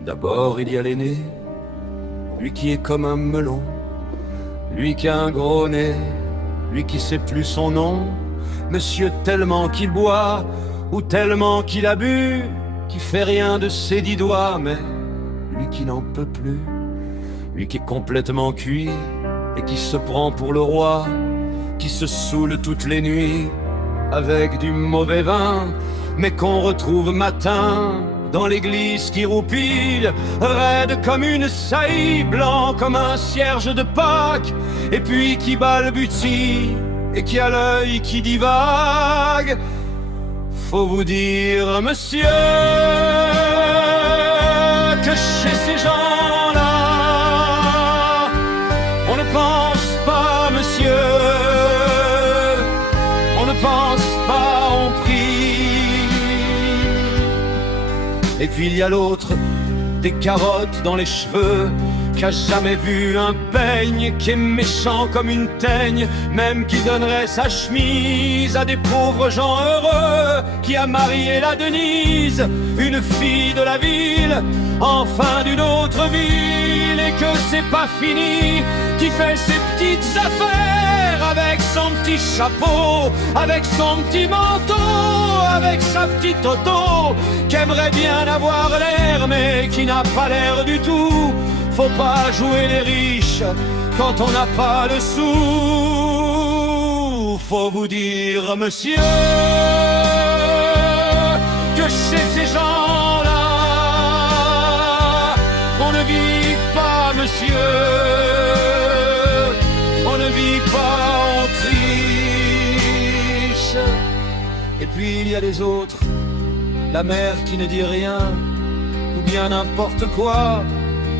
D'abord il y a l'aîné, lui qui est comme un melon, lui qui a un gros nez, lui qui sait plus son nom. Monsieur tellement qu'il boit, ou tellement qu'il a bu, qui fait rien de ses 10 doigts, mais lui qui n'en peut plus, lui qui est complètement cuit, et qui se prend pour le roi, qui se saoule toutes les nuits, avec du mauvais vin, mais qu'on retrouve matin, dans l'église qui roupille, raide comme une saillie, blanc comme un cierge de Pâques, et puis qui balbutie, et qui a l'œil qui divague. Faut vous dire, monsieur, que chez ces gens-là, on ne pense pas, monsieur, on ne pense pas, on prie. Et puis il y a l'autre, des carottes dans les cheveux, qui a jamais vu un peigne, qui est méchant comme une teigne, même qui donnerait sa chemise à des pauvres gens heureux, qui a marié la Denise, une fille de la ville, enfin d'une autre ville, et que c'est pas fini, qui fait ses petites affaires avec son petit chapeau, avec son petit manteau, avec sa petite auto, qui aimerait bien avoir l'air, mais qui n'a pas l'air du tout. Faut pas jouer les riches quand on n'a pas le sou. Faut vous dire, monsieur, que chez ces gens-là, on ne vit pas, monsieur, on ne vit pas, on triche. Et puis il y a les autres, la mère qui ne dit rien, ou bien n'importe quoi,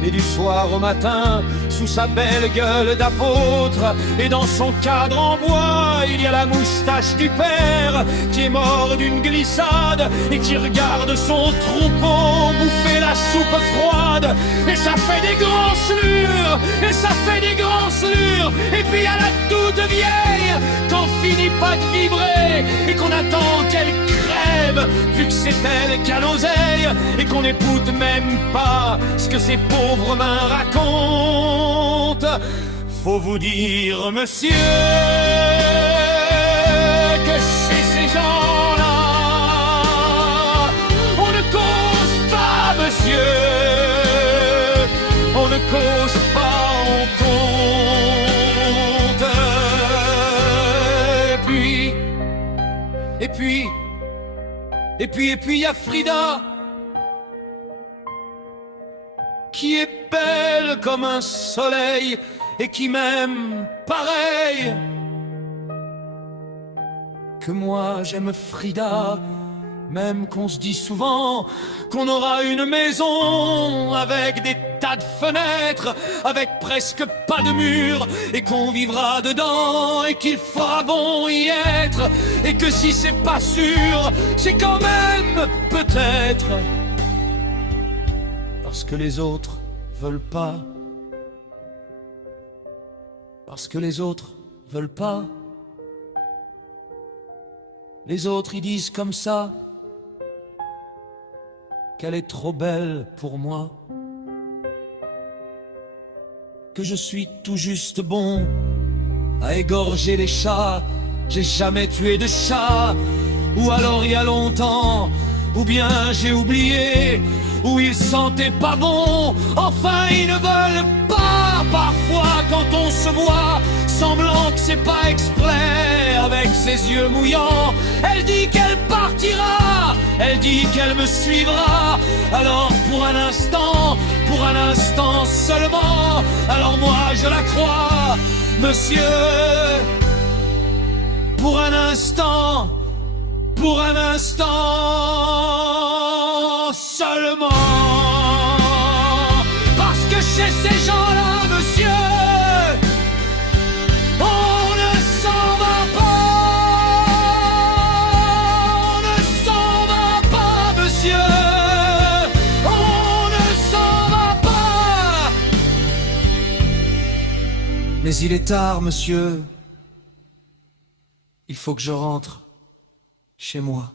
et du soir au matin, sous sa belle gueule d'apôtre, et dans son cadre en bois, il y a la moustache du père, qui est mort d'une glissade, et qui regarde son troupeau bouffer la soupe froide, et ça fait des grands slurs, et ça fait des grands slurs. Et puis à la toute vieille, qu'on finit pas de vibrer, et qu'on attend qu'elle crève, vu que c'est elle qui a l'oseille, et qu'on n'écoute même pas ce que ses pauvres mains racontent. Faut vous dire, monsieur, que chez ces gens-là, on ne cause pas, monsieur, on ne cause pas, on compte. Et puis il y a Frida, qui est belle comme un soleil et qui m'aime pareil que moi. J'aime Frida, même qu'on se dit souvent qu'on aura une maison avec des tas de fenêtres, avec presque pas de murs, et qu'on vivra dedans, et qu'il fera bon y être, et que si c'est pas sûr, c'est quand même peut-être parce que les autres veulent pas. Parce que les autres veulent pas. Les autres ils disent comme ça qu'elle est trop belle pour moi, que je suis tout juste bon à égorger les chats. J'ai jamais tué de chat, ou alors il y a longtemps, ou bien j'ai oublié, ou ils sentaient pas bon. Enfin ils ne veulent pas, parfois quand on se voit, semblant que c'est pas exprès, avec ses yeux mouillants. Elle dit qu'elle partira, elle dit qu'elle me suivra. Alors pour un instant seulement, alors moi je la crois, monsieur. Pour un instant seulement. Parce que chez ces gens-là, monsieur, on ne s'en va pas, on ne s'en va pas, monsieur, on ne s'en va pas. Mais il est tard, monsieur, il faut que je rentre chez moi.